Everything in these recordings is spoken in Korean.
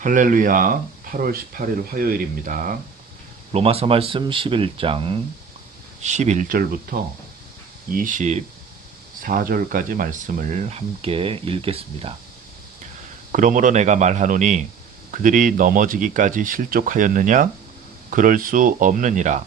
할렐루야. 8월 18일 화요일입니다. 로마서 말씀 11장 11절부터 24절까지 말씀을 함께 읽겠습니다. 그러므로 내가 말하노니 그들이 넘어지기까지 실족하였느냐? 그럴 수 없느니라.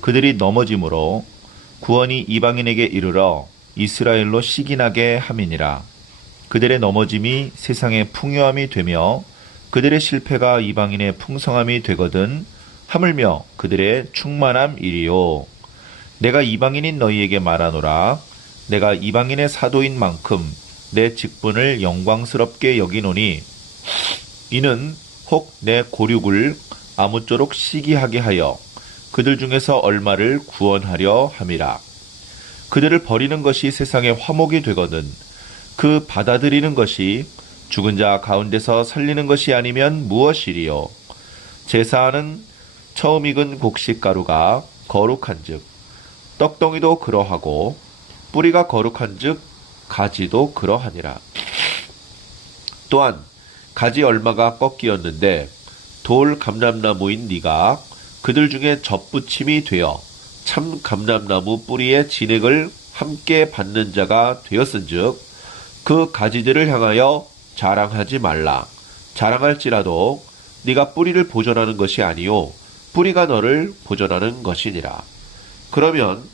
그들이 넘어짐으로 구원이 이방인에게 이르러 이스라엘로 시기나게 함이니라. 그들의 넘어짐이 세상의 풍요함이 되며 그들의 실패가 이방인의 풍성함이 되거든 하물며 그들의 충만함이리요. 내가 이방인인 너희에게 말하노라. 내가 이방인의 사도인 만큼 내 직분을 영광스럽게 여기노니 이는 혹 내 고륙을 아무쪼록 시기하게 하여 그들 중에서 얼마를 구원하려 함이라. 그들을 버리는 것이 세상의 화목이 되거든 그 받아들이는 것이 죽은 자 가운데서 살리는 것이 아니면 무엇이리요. 제사하는 처음 익은 곡식가루가 거룩한즉 떡덩이도 그러하고 뿌리가 거룩한즉 가지도 그러하니라. 또한 가지 얼마가 꺾이었는데 돌 감람나무인 네가 그들 중에 접붙임이 되어 참 감람나무 뿌리의 진액을 함께 받는 자가 되었은즉 그 가지들을 향하여 자랑하지 말라. 자랑할지라도 네가 뿌리를 보존하는 것이 아니요 뿌리가 너를 보존하는 것이니라. 그러면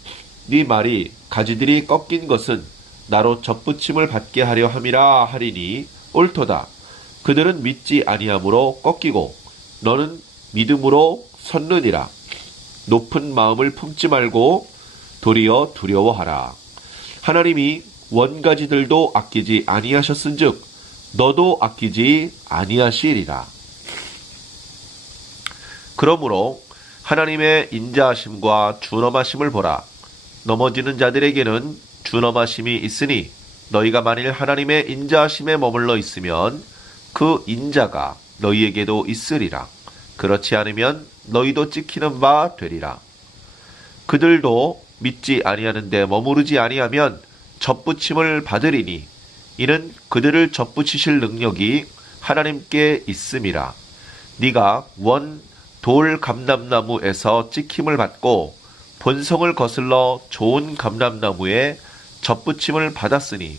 네 말이 가지들이 꺾인 것은 나로 접붙임을 받게 하려 함이라 하리니 옳도다. 그들은 믿지 아니함으로 꺾이고 너는 믿음으로 섰느니라. 높은 마음을 품지 말고 도리어 두려워하라. 하나님이 원가지들도 아끼지 아니하셨은즉 너도 아끼지 아니하시리라. 그러므로 하나님의 인자하심과 준엄하심을 보라. 넘어지는 자들에게는 준엄하심이 있으니 너희가 만일 하나님의 인자하심에 머물러 있으면 그 인자가 너희에게도 있으리라. 그렇지 않으면 너희도 찍히는 바 되리라. 그들도 믿지 아니하는데 머무르지 아니하면 접붙임을 받으리니 이는 그들을 접붙이실 능력이 하나님께 있음이라. 네가 원 돌 감람나무에서 찍힘을 받고 본성을 거슬러 좋은 감람나무에 접붙임을 받았으니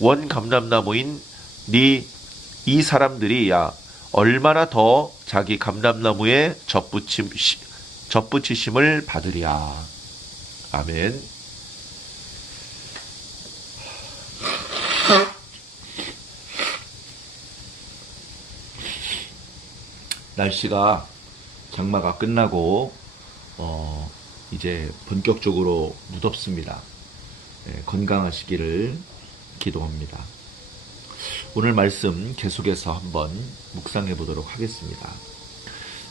원 감람나무인 네 이 사람들이야 얼마나 더 자기 감람나무에 접붙이심을 받으랴. 아멘. 날씨가 장마가 끝나고 이제 본격적으로 무덥습니다. 건강하시기를 기도합니다. 오늘 말씀 계속해서 한번 묵상해 보도록 하겠습니다.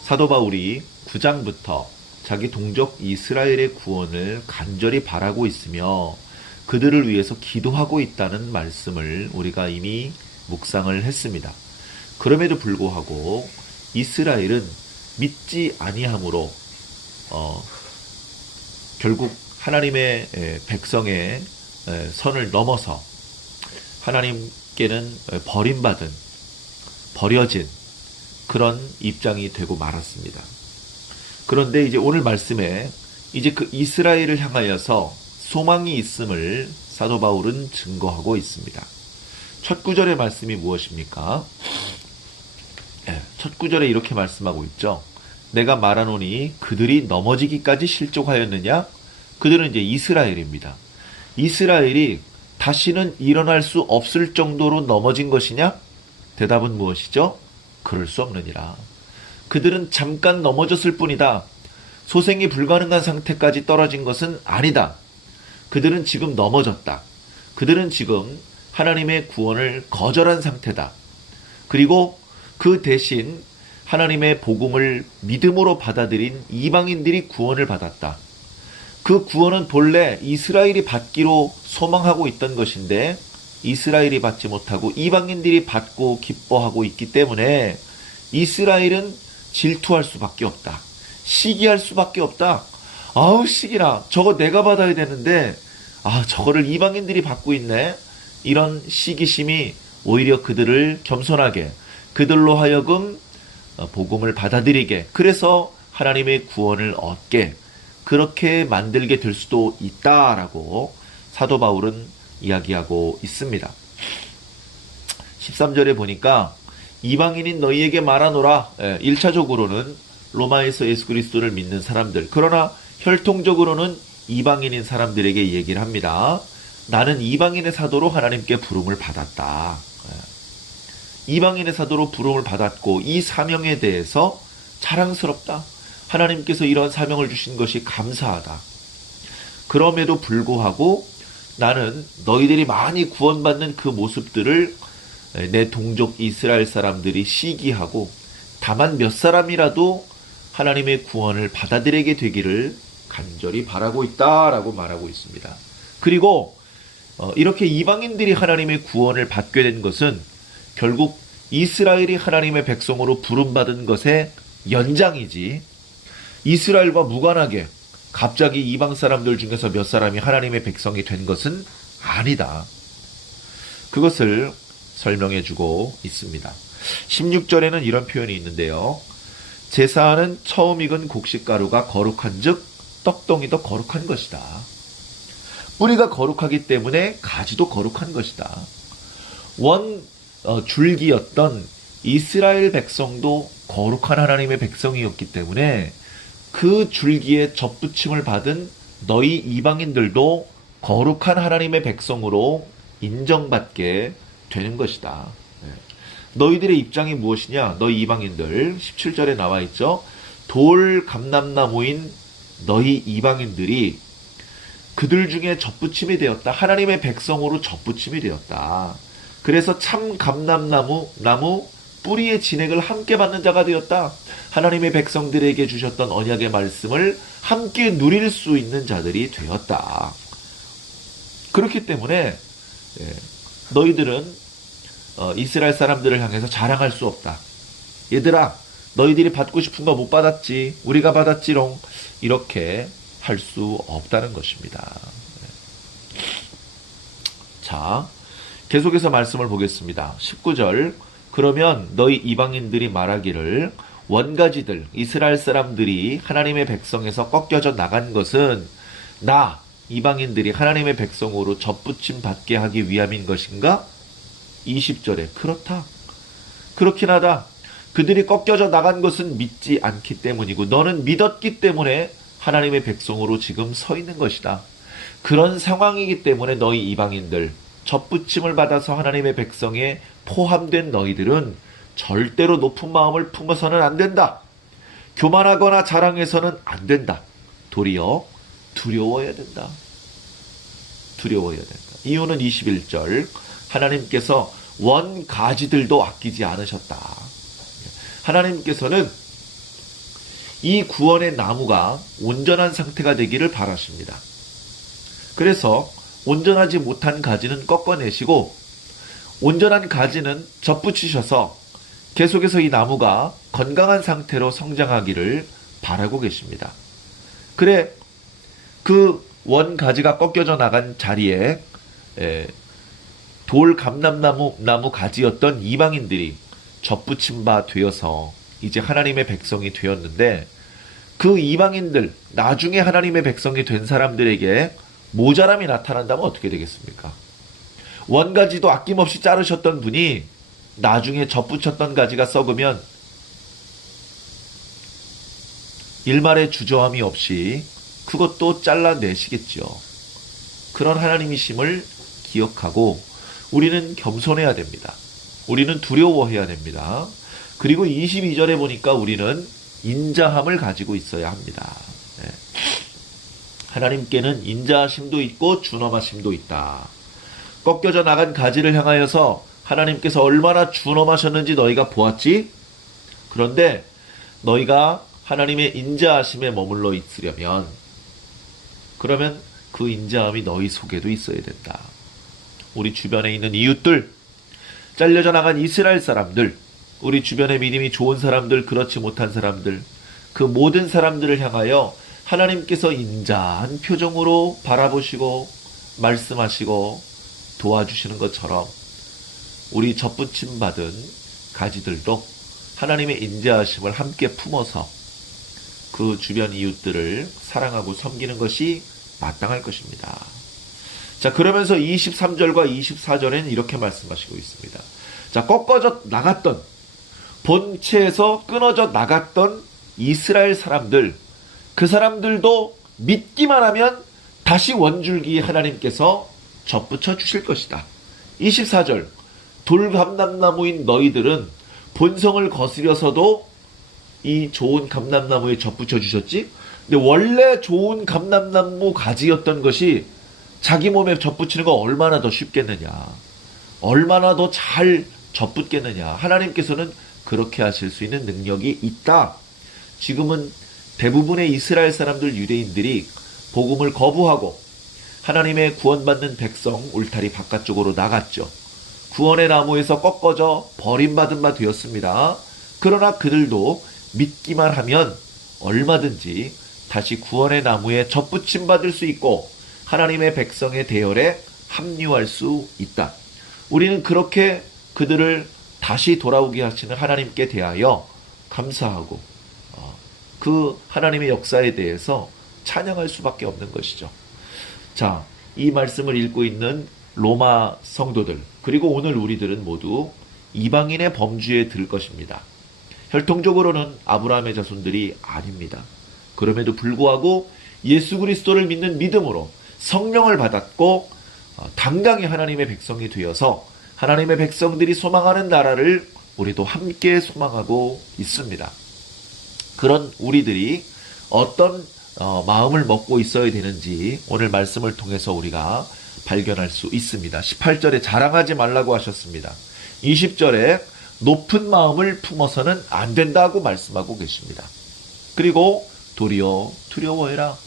사도 바울이 9장부터 자기 동족 이스라엘의 구원을 간절히 바라고 있으며 그들을 위해서 기도하고 있다는 말씀을 우리가 이미 묵상을 했습니다. 그럼에도 불구하고 이스라엘은 믿지 아니함으로 결국 하나님의 백성의 선을 넘어서 하나님께는 버려진 그런 입장이 되고 말았습니다. 그런데 이제 오늘 말씀에 이제 그 이스라엘을 향하여서 소망이 있음을 사도 바울은 증거하고 있습니다. 첫 구절의 말씀이 무엇입니까? 첫 구절에 이렇게 말씀하고 있죠. 내가 말하노니 그들이 넘어지기까지 실족하였느냐? 그들은 이제 이스라엘입니다. 이스라엘이 다시는 일어날 수 없을 정도로 넘어진 것이냐? 대답은 무엇이죠? 그럴 수 없느니라. 그들은 잠깐 넘어졌을 뿐이다. 소생이 불가능한 상태까지 떨어진 것은 아니다. 그들은 지금 넘어졌다. 그들은 지금 하나님의 구원을 거절한 상태다. 그리고 그 대신 하나님의 복음을 믿음으로 받아들인 이방인들이 구원을 받았다. 그 구원은 본래 이스라엘이 받기로 소망하고 있던 것인데 이스라엘이 받지 못하고 이방인들이 받고 기뻐하고 있기 때문에 이스라엘은 질투할 수밖에 없다. 시기할 수밖에 없다. 아우 시기나 저거 내가 받아야 되는데 저거를 이방인들이 받고 있네. 이런 시기심이 오히려 그들을 겸손하게 그들로 하여금 복음을 받아들이게, 그래서 하나님의 구원을 얻게, 그렇게 만들게 될 수도 있다라고 사도 바울은 이야기하고 있습니다. 13절에 보니까 이방인인 너희에게 말하노라. 1차적으로는 로마에서 예수 그리스도를 믿는 사람들, 그러나 혈통적으로는 이방인인 사람들에게 얘기를 합니다. 나는 이방인의 사도로 하나님께 부름을 받았다. 이방인의 사도로 부름을 받았고 이 사명에 대해서 자랑스럽다. 하나님께서 이런 사명을 주신 것이 감사하다. 그럼에도 불구하고 나는 너희들이 많이 구원받는 그 모습들을 내 동족 이스라엘 사람들이 시기하고 다만 몇 사람이라도 하나님의 구원을 받아들이게 되기를 간절히 바라고 있다라고 말하고 있습니다. 그리고 이렇게 이방인들이 하나님의 구원을 받게 된 것은 결국 이스라엘이 하나님의 백성으로 부름받은 것의 연장이지, 이스라엘과 무관하게 갑자기 이방 사람들 중에서 몇 사람이 하나님의 백성이 된 것은 아니다. 그것을 설명해 주고 있습니다. 16절에는 이런 표현이 있는데요. 제사하는 처음 익은 곡식가루가 거룩한 즉 떡덩이도 거룩한 것이다. 뿌리가 거룩하기 때문에 가지도 거룩한 것이다. 줄기였던 이스라엘 백성도 거룩한 하나님의 백성이었기 때문에 그 줄기에 접붙임을 받은 너희 이방인들도 거룩한 하나님의 백성으로 인정받게 되는 것이다. 너희들의 입장이 무엇이냐? 너희 이방인들, 17절에 나와 있죠. 돌 감람나무인 너희 이방인들이 그들 중에 접붙임이 되었다. 하나님의 백성으로 접붙임이 되었다. 그래서 참 감람나무 뿌리의 진액을 함께 받는 자가 되었다. 하나님의 백성들에게 주셨던 언약의 말씀을 함께 누릴 수 있는 자들이 되었다. 그렇기 때문에 너희들은 이스라엘 사람들을 향해서 자랑할 수 없다. 얘들아, 너희들이 받고 싶은 거 못 받았지, 우리가 받았지롱, 이렇게 할 수 없다는 것입니다. 자, 계속해서 말씀을 보겠습니다. 19절, 그러면 너희 이방인들이 말하기를 원가지들, 이스라엘 사람들이 하나님의 백성에서 꺾여져 나간 것은 나, 이방인들이 하나님의 백성으로 접붙임 받게 하기 위함인 것인가? 20절에 그렇다. 그렇긴 하다. 그들이 꺾여져 나간 것은 믿지 않기 때문이고 너는 믿었기 때문에 하나님의 백성으로 지금 서 있는 것이다. 그런 상황이기 때문에 너희 이방인들, 접붙임을 받아서 하나님의 백성에 포함된 너희들은 절대로 높은 마음을 품어서는 안 된다. 교만하거나 자랑해서는 안 된다. 도리어 두려워야 된다. 두려워야 된다. 이유는 21절, 하나님께서 원가지들도 아끼지 않으셨다. 하나님께서는 이 구원의 나무가 온전한 상태가 되기를 바라십니다. 그래서 온전하지 못한 가지는 꺾어내시고 온전한 가지는 접붙이셔서 계속해서 이 나무가 건강한 상태로 성장하기를 바라고 계십니다. 그래, 그 원가지가 꺾여져 나간 자리에 돌 감람나무 가지였던 이방인들이 접붙임 바 되어서 이제 하나님의 백성이 되었는데, 그 이방인들, 나중에 하나님의 백성이 된 사람들에게 모자람이 나타난다면 어떻게 되겠습니까? 원가지도 아낌없이 자르셨던 분이 나중에 접붙였던 가지가 썩으면 일말의 주저함이 없이 그것도 잘라내시겠죠. 그런 하나님이심을 기억하고 우리는 겸손해야 됩니다. 우리는 두려워해야 됩니다. 그리고 22절에 보니까 우리는 인자함을 가지고 있어야 합니다. 하나님께는 인자하심도 있고 준엄하심도 있다. 꺾여져 나간 가지를 향하여서 하나님께서 얼마나 준엄하셨는지 너희가 보았지? 그런데 너희가 하나님의 인자하심에 머물러 있으려면, 그러면 그 인자함이 너희 속에도 있어야 된다. 우리 주변에 있는 이웃들, 잘려져 나간 이스라엘 사람들, 우리 주변에 믿음이 좋은 사람들, 그렇지 못한 사람들, 그 모든 사람들을 향하여 하나님께서 인자한 표정으로 바라보시고 말씀하시고 도와주시는 것처럼 우리 접붙임 받은 가지들도 하나님의 인자하심을 함께 품어서 그 주변 이웃들을 사랑하고 섬기는 것이 마땅할 것입니다. 자, 그러면서 23절과 24절에는 이렇게 말씀하시고 있습니다. 자, 꺾어져 나갔던, 본체에서 끊어져 나갔던 이스라엘 사람들, 그 사람들도 믿기만 하면 다시 원줄기 하나님께서 접붙여 주실 것이다. 24절, 돌감람나무인 너희들은 본성을 거스려서도 이 좋은 감람나무에 접붙여 주셨지? 근데 원래 좋은 감람나무 가지였던 것이 자기 몸에 접붙이는 거 얼마나 더 쉽겠느냐, 얼마나 더 잘 접붙겠느냐. 하나님께서는 그렇게 하실 수 있는 능력이 있다. 지금은 대부분의 이스라엘 사람들, 유대인들이 복음을 거부하고 하나님의 구원받는 백성 울타리 바깥쪽으로 나갔죠. 구원의 나무에서 꺾어져 버림받은 바 되었습니다. 그러나 그들도 믿기만 하면 얼마든지 다시 구원의 나무에 접붙임 받을 수 있고 하나님의 백성의 대열에 합류할 수 있다. 우리는 그렇게 그들을 다시 돌아오게 하시는 하나님께 대하여 감사하고 그 하나님의 역사에 대해서 찬양할 수밖에 없는 것이죠. 자, 이 말씀을 읽고 있는 로마 성도들, 그리고 오늘 우리들은 모두 이방인의 범주에 들 것입니다. 혈통적으로는 아브라함의 자손들이 아닙니다. 그럼에도 불구하고 예수 그리스도를 믿는 믿음으로 성령을 받았고 당당히 하나님의 백성이 되어서 하나님의 백성들이 소망하는 나라를 우리도 함께 소망하고 있습니다. 그런 우리들이 어떤 마음을 먹고 있어야 되는지 오늘 말씀을 통해서 우리가 발견할 수 있습니다. 18절에 자랑하지 말라고 하셨습니다. 20절에 높은 마음을 품어서는 안 된다고 말씀하고 계십니다. 그리고 도리어 두려워해라.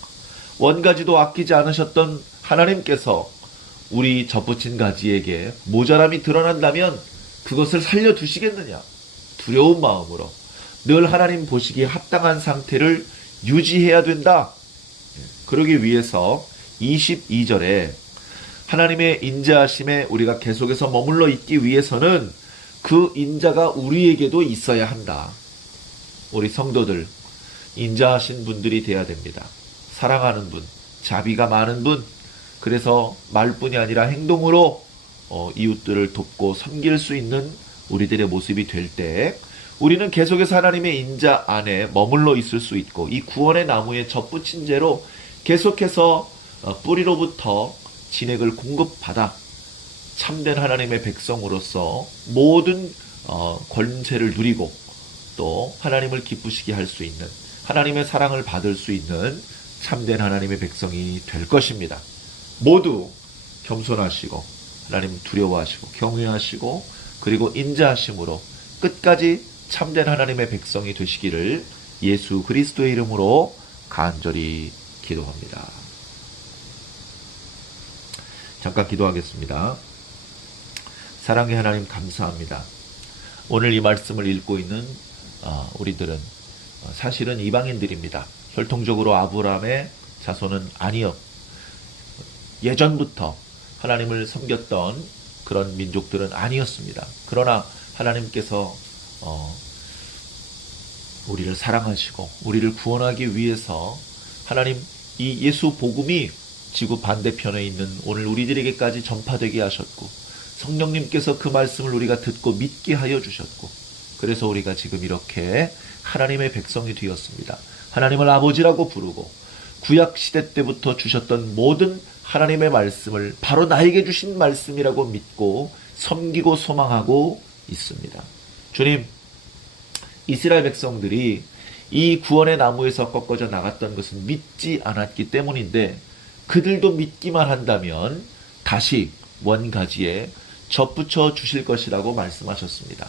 원가지도 아끼지 않으셨던 하나님께서 우리 접붙인 가지에게 모자람이 드러난다면 그것을 살려두시겠느냐? 두려운 마음으로 늘 하나님 보시기에 합당한 상태를 유지해야 된다. 그러기 위해서 22절에 하나님의 인자하심에 우리가 계속해서 머물러 있기 위해서는 그 인자가 우리에게도 있어야 한다. 우리 성도들, 인자하신 분들이 돼야 됩니다. 사랑하는 분, 자비가 많은 분, 그래서 말뿐이 아니라 행동으로 이웃들을 돕고 섬길 수 있는 우리들의 모습이 될 때 우리는 계속해서 하나님의 인자 안에 머물러 있을 수 있고 이 구원의 나무에 접붙인 채로 계속해서 뿌리로부터 진액을 공급받아 참된 하나님의 백성으로서 모든 권세를 누리고 또 하나님을 기쁘시게 할 수 있는, 하나님의 사랑을 받을 수 있는 참된 하나님의 백성이 될 것입니다. 모두 겸손하시고 하나님 두려워하시고 경외하시고 그리고 인자하심으로 끝까지 참된 하나님의 백성이 되시기를 예수 그리스도의 이름으로 간절히 기도합니다. 잠깐 기도하겠습니다. 사랑의 하나님 감사합니다. 오늘 이 말씀을 읽고 있는 우리들은 사실은 이방인들입니다. 혈통적으로 아브라함의 자손은 아니요. 예전부터 하나님을 섬겼던 그런 민족들은 아니었습니다. 그러나 하나님께서 우리를 사랑하시고 우리를 구원하기 위해서 하나님 이 예수 복음이 지구 반대편에 있는 오늘 우리들에게까지 전파되게 하셨고 성령님께서 그 말씀을 우리가 듣고 믿게 하여 주셨고 그래서 우리가 지금 이렇게 하나님의 백성이 되었습니다. 하나님을 아버지라고 부르고 구약시대 때부터 주셨던 모든 하나님의 말씀을 바로 나에게 주신 말씀이라고 믿고 섬기고 소망하고 있습니다. 주님, 이스라엘 백성들이 이 구원의 나무에서 꺾어져 나갔던 것은 믿지 않았기 때문인데 그들도 믿기만 한다면 다시 원가지에 접붙여 주실 것이라고 말씀하셨습니다.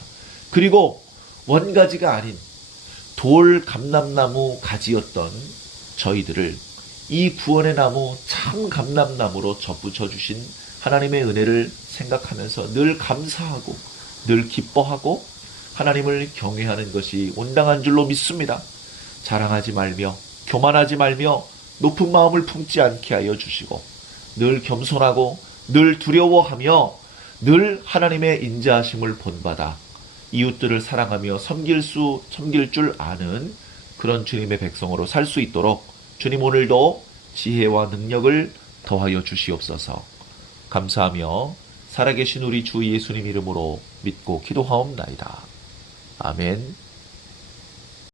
그리고 원가지가 아닌 돌 감람나무 가지였던 저희들을 이 구원의 나무 참 감람나무로 접붙여 주신 하나님의 은혜를 생각하면서 늘 감사하고 늘 기뻐하고 하나님을 경외하는 것이 온당한 줄로 믿습니다. 자랑하지 말며 교만하지 말며 높은 마음을 품지 않게 하여 주시고 늘 겸손하고 늘 두려워하며 늘 하나님의 인자하심을 본받아 이웃들을 사랑하며 섬길 줄 아는 그런 주님의 백성으로 살 수 있도록 주님 오늘도 지혜와 능력을 더하여 주시옵소서. 감사하며 살아계신 우리 주 예수님 이름으로 믿고 기도하옵나이다. 아멘.